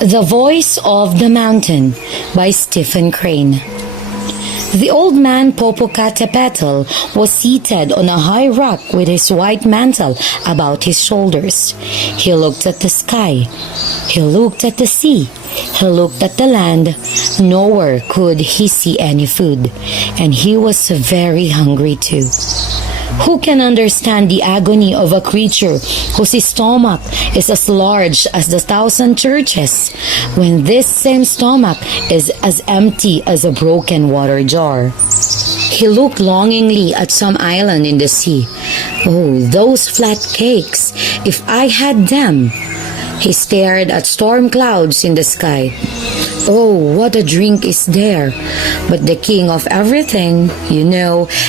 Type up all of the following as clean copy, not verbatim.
The Voice of the Mountain by Stephen Crane. The old man Popocatépetl was seated on a high rock with his white mantle about his shoulders. He looked at the sky. He looked at the sea. He looked at the land. Nowhere could he see any food, and he was very hungry too. Who can understand the agony of a creature whose stomach is as large as the 1,000 churches, when this same stomach is as empty as a broken water jar? He looked longingly at some island in the sea. Oh, those flat cakes! If I had them! He stared at storm clouds in the sky. Oh, what a drink is there! But the king of everything,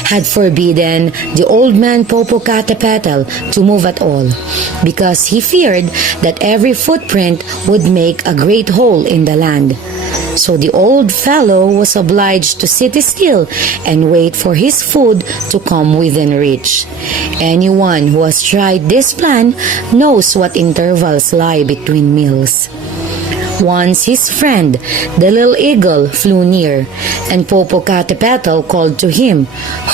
had forbidden the old man Popocatépetl to move at all, because he feared that every footprint would make a great hole in the land. So the old fellow was obliged to sit still and wait for his food to come within reach. Anyone who has tried this plan knows what intervals lie between meals. Once his friend, the little eagle, flew near, and Popocatépetl called to him,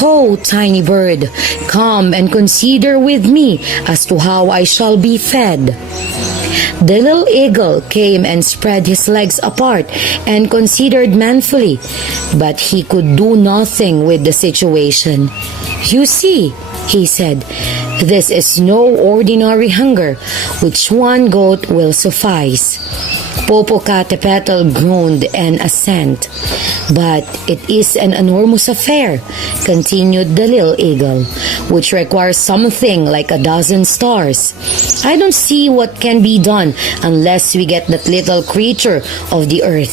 "Ho, tiny bird, come and consider with me as to how I shall be fed." The little eagle came and spread his legs apart and considered manfully, but he could do nothing with the situation. "You see," he said, "this is no ordinary hunger, which one goat will suffice." Popocatépetl groaned an assent. "But it is an enormous affair," continued the little eagle, "which requires something like a dozen stars. I don't see what can be done unless we get that little creature of the earth,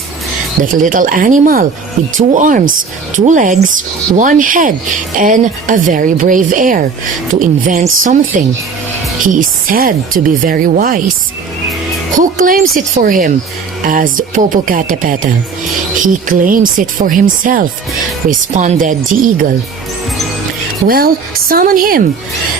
that little animal with 2 arms, 2 legs, 1 head, and a very brave air, to invent something. He is said to be very wise." "Who claims it for him?" asked Popocatépetl. "He claims it for himself," responded the eagle. "Well, summon him.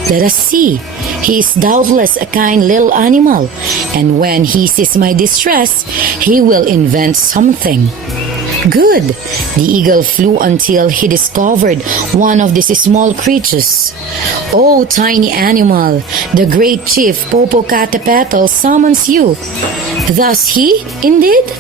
Let us see. He is doubtless a kind little animal, and when he sees my distress, he will invent something." Good! The eagle flew until he discovered one of these small creatures. "Oh, tiny animal, the great chief Popocatépetl summons you." "Thus he, indeed?"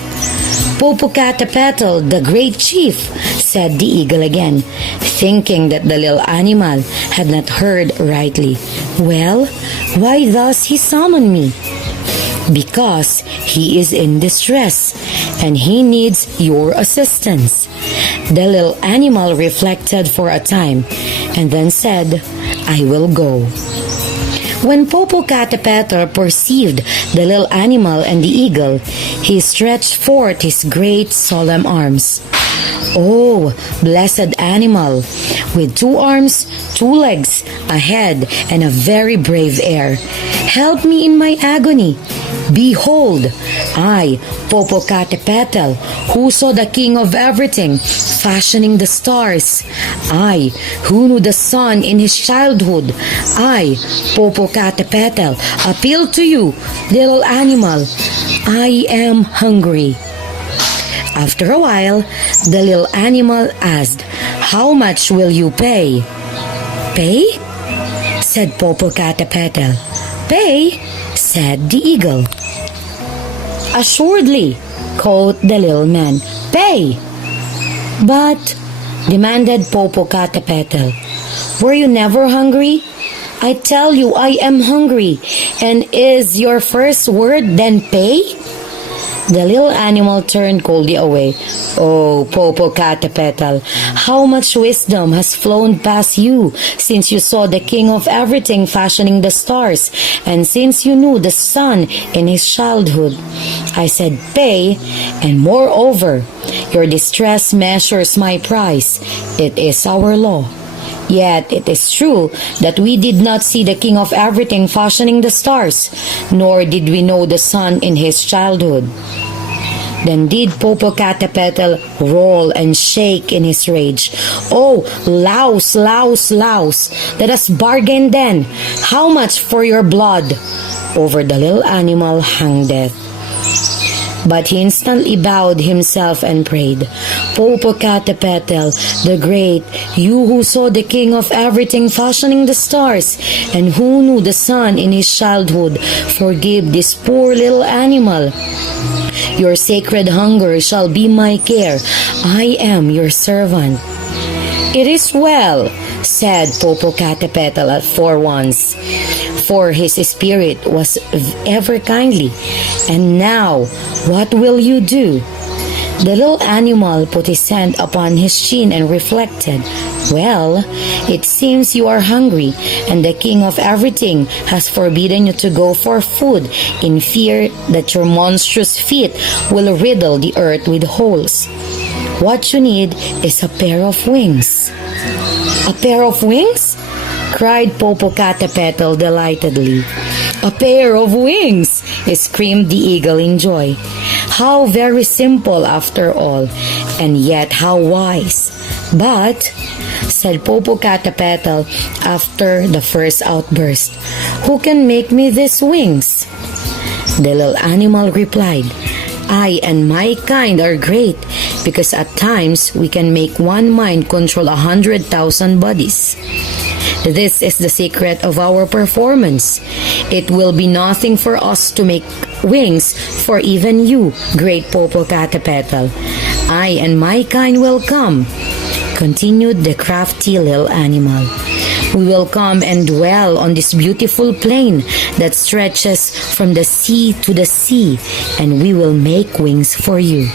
"Popocatépetl, the great chief," said the eagle again, thinking that the little animal had not heard rightly. "Well, why does he summon me?" "Because he is in distress, and he needs your assistance." The little animal reflected for a time, and then said, "I will go." When Popocatépetl perceived the little animal and the eagle, he stretched forth his great solemn arms. "Oh, blessed animal, with 2 arms, 2 legs, a head, and a very brave air, help me in my agony. Behold, I, Popocatépetl, who saw the king of everything fashioning the stars, I, who knew the sun in his childhood, I, Popocatépetl, appeal to you, little animal. I am hungry." After a while, the little animal asked, "How much will you pay?" "Pay?" said Popocatépetl. "Pay?" said the eagle. "Assuredly," quoth the little man. "Pay!" "But," demanded Popocatépetl, "were you never hungry? I tell you I am hungry, and is your first word then pay?" The little animal turned coldly away. "Oh, Popocatépetl, how much wisdom has flown past you since you saw the king of everything fashioning the stars, and since you knew the sun in his childhood. I said pay, and moreover, your distress measures my price. It is our law. Yet it is true that we did not see the king of everything fashioning the stars, nor did we know the sun in his childhood." Then did Popocatépetl roll and shake in his rage. "Oh, louse, louse, louse! Let us bargain then. How much for your blood?" Over the little animal hung death. But he instantly bowed himself and prayed, Popocatépetl, the great, you who saw the king of everything fashioning the stars, and who knew the sun in his childhood, forgive this poor little animal. Your sacred hunger shall be my care. I am your servant. It is well, said Popocatépetl for once, for his spirit was ever kindly. And now, what will you do? The little animal put his hand upon his chin and reflected, Well, it seems you are hungry, and the king of everything has forbidden you to go for food in fear that your monstrous feet will riddle the earth with holes. What you need is a pair of wings. A pair of wings? Cried Popocatépetl delightedly. A pair of wings! Screamed the eagle in joy. How very simple after all, and yet how wise. But, said Popocatépetl after the first outburst, who can make me these wings? The little animal replied, I and my kind are great, because at times we can make one mind control 100,000 bodies. This is the secret of our performance. It will be nothing for us to make wings for even you, great Popocatépetl. I and my kind will come, continued the crafty little animal. We will come and dwell on this beautiful plain that stretches from the sea to the sea, and we will make wings for you.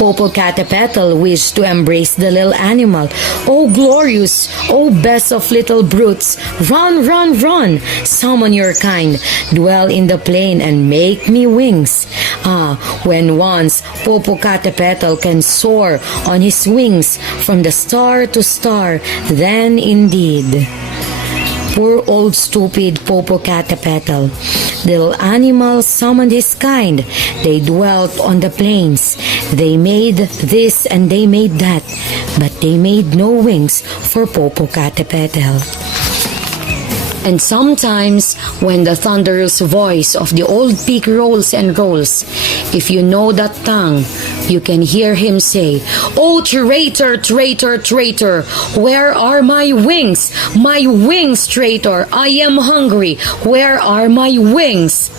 Popocatépetl wished to embrace the little animal. Oh, glorious! Oh, best of little brutes! Run, run, run! Summon your kind, dwell in the plain and make me wings. Ah, when once Popocatépetl can soar on his wings from the star to star, then indeed. Poor old stupid Popocatépetl. The little animal summoned his kind. They dwelt on the plains. They made this and they made that, but they made no wings for Popocatépetl. And sometimes, when the thunderous voice of the old pig rolls and rolls, if you know that tongue, you can hear him say, Oh, traitor, traitor, traitor, where are my wings? My wings, traitor, I am hungry, where are my wings?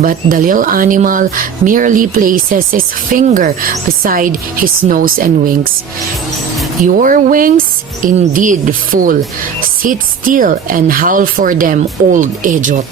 But the little animal merely places his finger beside his nose and winks. Your wings? Indeed, fool. Sit still and howl for them, old idiot.